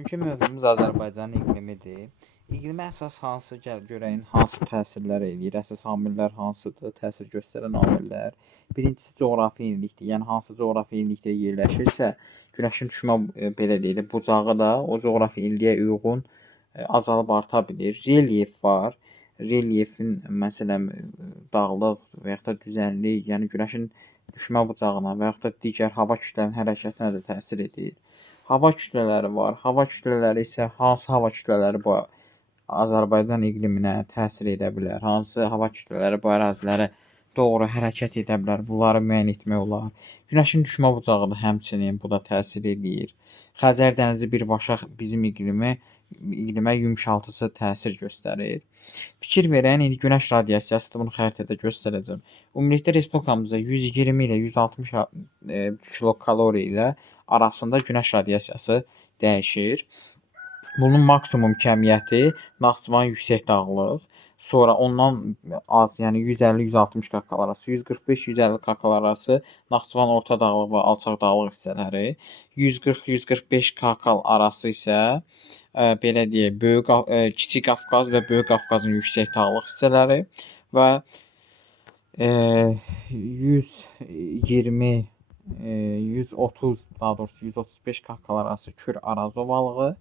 Bugünkü mövzumuz Azərbaycanın iqlimidir. İqlimə əsas hansı görəyin hansı təsirlər eləyir? Əsas amillər hansıdır? Təsir göstərən amillər. Birincisi coğrafi illikdir. Yəni hansı coğrafi illikdə yerləşirsə, günəşin düşmə belə deyilir, bucağı da o coğrafi illiyə uyğun azalıb arta bilir. Relyef var. Relyefin məsələn dağlıq və yaxud da düzənlik, yəni günəşin düşmə bucağına və yaxud da digər hava kütlələrinin hərəkətinə də təsir edir. Hava kütlələri var. Hava kütlələri isə hansı hava kütlələri bu Azərbaycan iqliminə təsir edə bilər? Hansı hava kütlələri bu ərazilərə doğru hərəkət edə bilər? Bunları müəyyən etmək olar. Günəşin düşmə bucağı da həmçinin bu da təsir edir. Xəzər dənizi birbaşa bizim iqlimə yumşaltıcı təsir göstərir. Fikir verən indi günəş radiasiyasıdır, bunu xəritədə göstərəcəm. Ümumilikdə respublikamızda 120 ilə 160 kilokalori ilə arasında günəş radiasiyası dəyişir. Bunun maksimum kəmiyyəti Naxçıvan yüksək dağlıq, sonra ondan az, yəni 150-160 kakal arası, 145-150 kakal arası Naxçıvan orta dağlıq və alçaq dağlıq hissələri, 140-145 kakal arası isə belə deyək, Kiçik Qafqaz və Böyük Qafqazın yüksək dağlıq hissələri və 120 130, daha doğrusu 135 kakal arası Kür-Araz ovalığı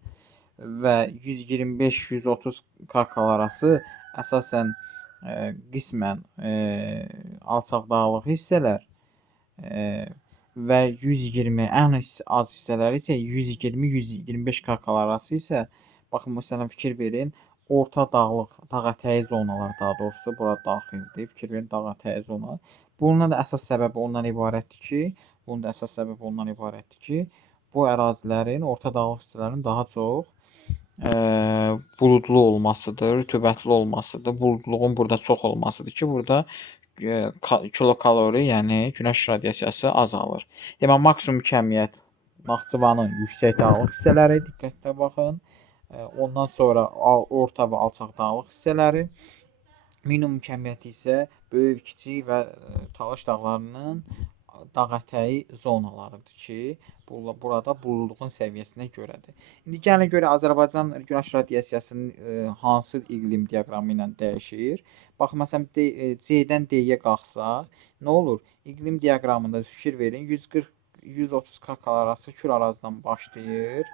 və 125-130 kakal arası əsasən qismən alçaq dağlıq hissələr və 120 ən az hissələri isə 120-125 kakal arası isə baxın məsələn fikir verin, orta dağlıq, dağətəyi zonalar daha doğrusu bura daxildir. Fikir verin dağətəyi zona. Bunun da əsas səbəbi ondan ibarətdir ki, bu ərazilərin, orta dağlıq hissələrinin daha çox buludlu olmasıdır, rütubətli olmasıdır. Buludluluğun burada çox olmasıdır ki, burada kilokalori, yəni günəş radiasiyası azalır. Deməli, maksimum kəmiyyət Naxçıvanın yüksək dağlıq hissələri, diqqətlə baxın. Ondan sonra orta və alçaq dağlıq hissələri. Minimum kəmiyyəti isə böyük, kiçik və Talış dağlarının dağətəyi zonalarıdır ki, burada buludluğun səviyyəsinə görədir. İndi gəlin görə Azərbaycan günəş radiasiyasının hansı iqlim diaqramı ilə dəyişir? Bax, məsələn, C-dən D-yə qalxsaq, nə olur? İqlim diaqramında fikir verin, 140-130 kakal arası Kür-Arazdan başlayır,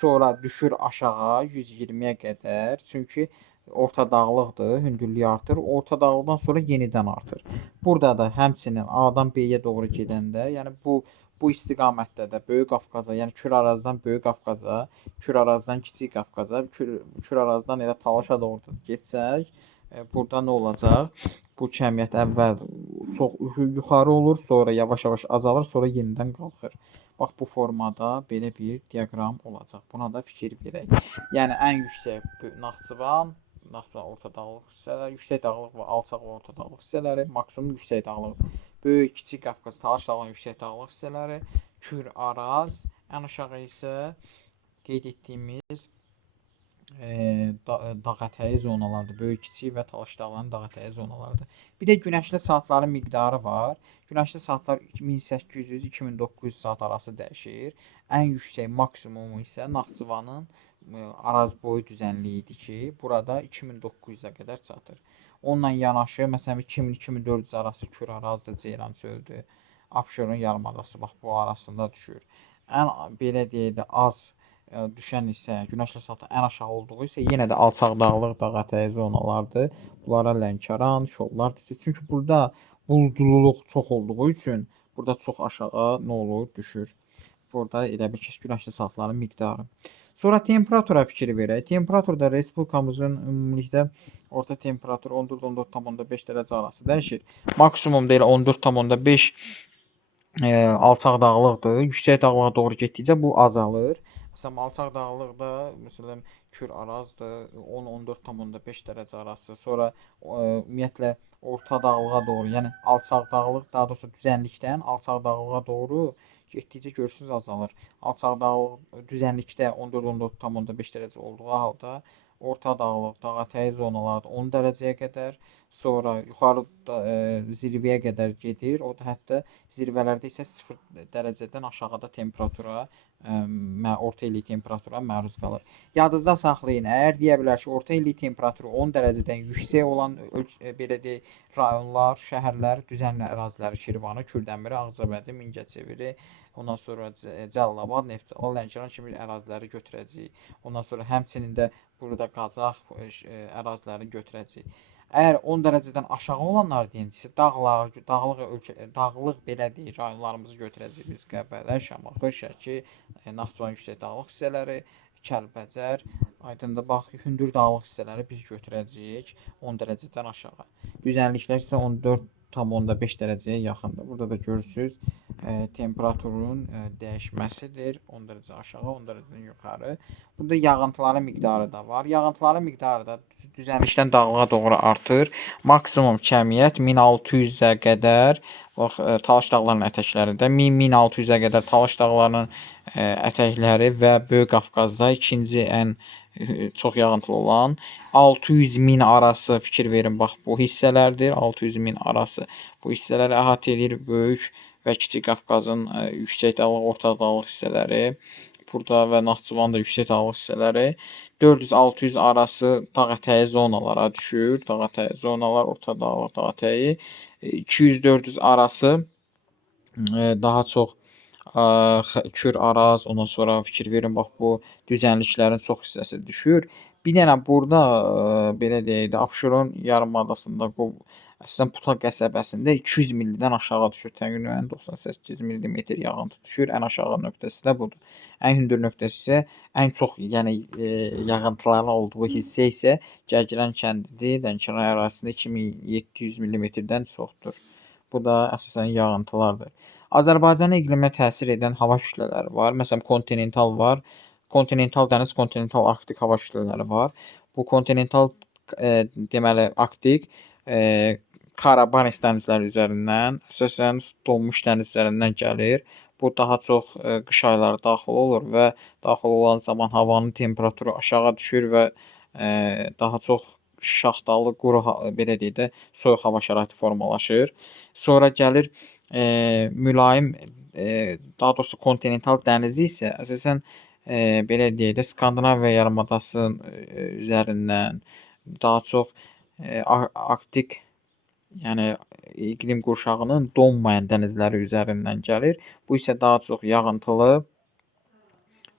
sonra düşür aşağı 120-yə qədər, çünki orta dağlıqdır, hündürlüyü artır. Orta dağlıqdan sonra yenidən artır. Burada da həmçinin A-dan B-yə doğru gedəndə, yəni bu istiqamətdə də Böyük Qafqaza, yəni Kür-Arazdan Böyük Qafqaza, Kür-Arazdan Kiçik Qafqaza, Kür-Arazdan elə Talışa doğru getsək, burada nə olacaq? Bu kəmiyyət əvvəl çox yuxarı olur, sonra yavaş-yavaş azalır, sonra yenidən qalxır. Bax, bu formada belə bir diaqram olacaq. Buna da fikir verək. Yəni, ən yüksək Naxçıvan orta dağlıq hissələri, yüksək dağlıq və alçaq və orta dağlıq hissələri, maksimum yüksək dağlıq, Böyük, Kiçik Qafqaz, Talış dağlarının yüksək dağlıq hissələri, Kür-Araz, ən aşağı isə qeyd etdiyimiz dağətəyi zonalardır. Böyük, Kiçik və Talış dağlarının dağətəyi zonalarıdır. Bir də günəşli saatların miqdarı var. Günəşli saatlar 1800-2900 saat arası dəyişir. Ən yüksək maksimumu isə Naxçıvanın Araz boyu düzənliyidir ki, burada 2900-ə qədər çatır. Onunla yanaşı, məsələn, 2000-2400 arası Kür-Arazdır, Ceyrançöldür, Abşeron yarımadası, bax, bu arasında düşür. Ən, belə deyək də, az düşən isə, günəşli saatı ən aşağı olduğu isə yenə də alçaq dağlıq, dağətəyi zonalardır. Bunlara Lənkəran, Şollar düşür. Çünki burada buludluluq çox olduğu üçün burada çox aşağı nə olur? Düşür. Burada elə bir ki, günəşli saatların miqdarı. Sonra temperatura fikir verək. Temperaturda respublikamızın ümumilikdə orta temperatur 14-14,5 dərəcə arası dəyişir. Maksimum da elə 14,5 alçaq dağlıqdır. Yüksək dağlığa doğru getdikcə bu azalır. Məsələn, alçaq dağlıqda, məsələn, Kür-Arazdır, 10-14,5 dərəcə arası. Sonra ümumiyyətlə orta dağlığa doğru, yəni alçaq dağlıq, daha doğrusu düzənlikdən alçaq dağlığa doğru getdikcə görürsünüz azalır. Alçaq dağlıq düzənlikdə 14-14,5 dərəcə olduğu halda orta dağlıq, dağətəyi zonalarda 10 dərəcəyə qədər, sonra yuxarı zirvəyə qədər gedir. O da hətta zirvələrdə isə 0 dərəcədən aşağıda temperatura orta illik temperatura məruz qalır. Yadınızda saxlayın, əgər deyə bilər ki, orta illik temperaturu 10 dərəcədən yüksək olan belə deyək, rayonlar, şəhərlər, düzənli ərazilər Şirvanı, Kürdəmiri, Ağcabədi, Mingəçeviri, ondan sonra Cəlilabad, Neftçala, Lənkəran kimi əraziləri götürəcəyik. Ondan sonra həmçinin də burada Qazax ərazilərini götürəcəyik. Əgər 10 dərəcədən aşağı olanlar deyilsə, dağlıq belə deyək, rayonlarımızı götürəcəyik biz. Qəbələ, Şamaxı, Şəki, Naxçıvan yüksək dağlıq hissələri, Kəlbəcər, Aydındır, bax, hündür dağlıq hissələri biz götürəcəyik 10 dərəcədən aşağı. Düzənliklər isə 14,5 dərəcəyə yaxındır. Burada da görürsüz, temperaturun dəyişməsidir. 10 dərəcə aşağı, 10 dərəcədən yuxarı. Burada yağıntıların miqdarı da var. Yağıntıların miqdarı da düzənlikdən dağlığa doğru artır. Maksimum kəmiyyət 1600-ə qədər, bax, Talış dağlarının ətəklərində 1000-1600-ə qədər Talış dağlarının ətəkləri və Böyük Qafqazda ikinci ən çox yağıntılı olan 600.000 arası fikir verin, bax bu hissələrdir. 600.000 arası bu hissələri əhatə edir. Böyük və Kiçik Qafqazın yüksək dağlıq, orta dağlıq hissələri, burada və Naxçıvan da yüksək dağlıq hissələri 400-600 arası dağ ətəyi zonalara düşür. Dağ ətəyi zonalar, orta dağlıq dağ ətəyi 200-400 arası daha çox Kür, Araz, ondan sonra fikir verin, bax bu düzənliklərin çox hissəsi düşür. Bir dənə burada belə deyək də, Abşeron yarımadasında bu əslən Puta qəsəbəsində 200 millidən aşağı düşür. Təqribən 98 millimetr yağıntı düşür. Ən aşağı nöqtəsi də budur. Ən hündür nöqtəsi isə ən çox, yəni yağıntıların olduğu hissə isə Gərgəran kəndidir. Lənkəran ərazisində 2700 millimetrdən çoxdur. Bu da əsasən yağıntılardır. Azərbaycan iqliminə təsir edən hava kütlələri var. Məsələn, kontinental var. Kontinental dəniz, kontinental arktik hava kütlələri var. Bu kontinental deməli arktik Kara-Barents dənizləri üzərindən, əsasən donmuş dəniz üzərindən gəlir. Bu daha çox qış ayları daxil olur və daxil olan zaman havanın temperaturu aşağı düşür və daha çox şaxtalı, quru, belə deyək də, soyuq hava şəraiti formalaşır. Sonra gəlir mülayim, daha doğrusu kontinental dənizi isə əsasən belə deyək də, Skandinaviya yarımadasının üzərindən daha çox arktik, yəni iqlim qurşağının donmayan dənizləri üzərindən gəlir. Bu isə daha çox yağıntılı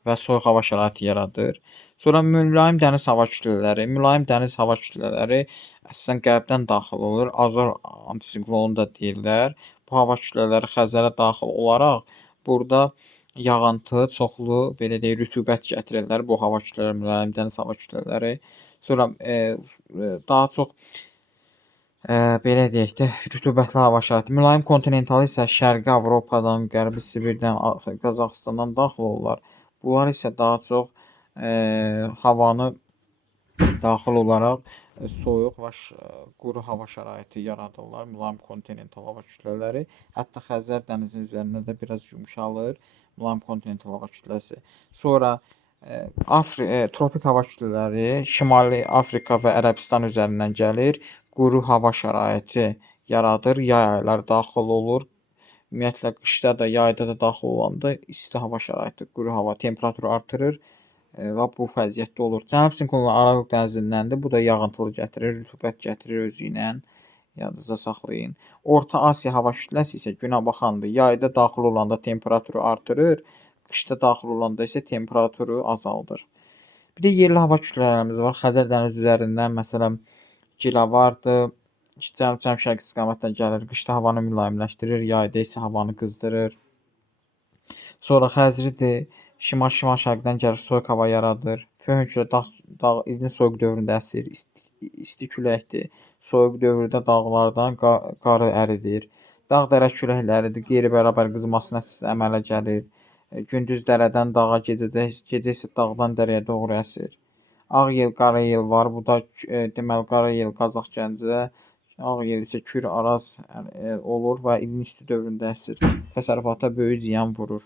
və soyuq hava şəraiti yaradır. Sonra mülayim dəniz hava kütlələri. Mülayim dəniz hava kütlələri əsasən qərbdən daxil olur. Azor antisiklonu da deyirlər. Bu hava kütlələri Xəzərə daxil olaraq burada yağıntı, çoxlu, belə deyək, rütubət gətirirlər bu hava kütlələri, mülayim dəniz hava kütlələri. Sonra daha çox belə deyək də, rütubətli hava şəraiti. Mülayim kontinental isə Şərqi Avropadan, Qərbi Sibirdən, Qazaxıstandan daxil olurlar. Bunlar isə daha çox havanı daxil olaraq soyuq və quru hava şəraiti yaradırlar. Mülayim kontinental hava kütlələri. Hətta Xəzər dənizinin üzərində də biraz yumşalır mülayim kontinental hava kütləsi. Sonra tropik hava kütlələri Şimali Afrika və Ərəbistan üzərindən gəlir. Quru hava şəraiti yaradır. Yay ayları daxil olur. Ümumiyyətlə qışda da, yayda da daxil olanda isti hava şəraiti, quru hava temperaturu artırır və bu vəziyyətdə olur. Cənub siklonları Aralıq dənizindəndir. Bu da yağıntılı gətirir, rütubət gətirir özü ilə. Yadınızda saxlayın. Orta Asiya hava kütləsi isə günəbaxandır. Yayda daxil olanda temperaturu artırır, qışda daxil olanda isə temperaturu azaldır. Bir də yerli hava kütlələrimiz var. Xəzər dənizi üzərindən məsələn Gilavardır. Cənub-şərq istiqamətdən gəlir. Qışda havanı mülayimləşdirir, yayda isə havanı qızdırır. Sonra Xəzridir. Şimal şərqdən gəlir, soyuq hava yaradır. Fövqəladə dağ ilin soyuq dövründə əsir, isti küləkdir. Soyuq dövrdə dağlardan qarı əridir. Dağ-dərə küləkləridir, qeyri-bərabər qızması nəticəsində əmələ gəlir. Gündüz dərədən dağa, gecə isə dağdan dərəyə doğru əsir. Ağ yel, qara yel var. Bu da deməli qara yel Qazax, Gəncə, ağ yel isə Kür, Araz olur və ilin isti dövründə əsir. Təsərrüfata böyük ziyan vurur.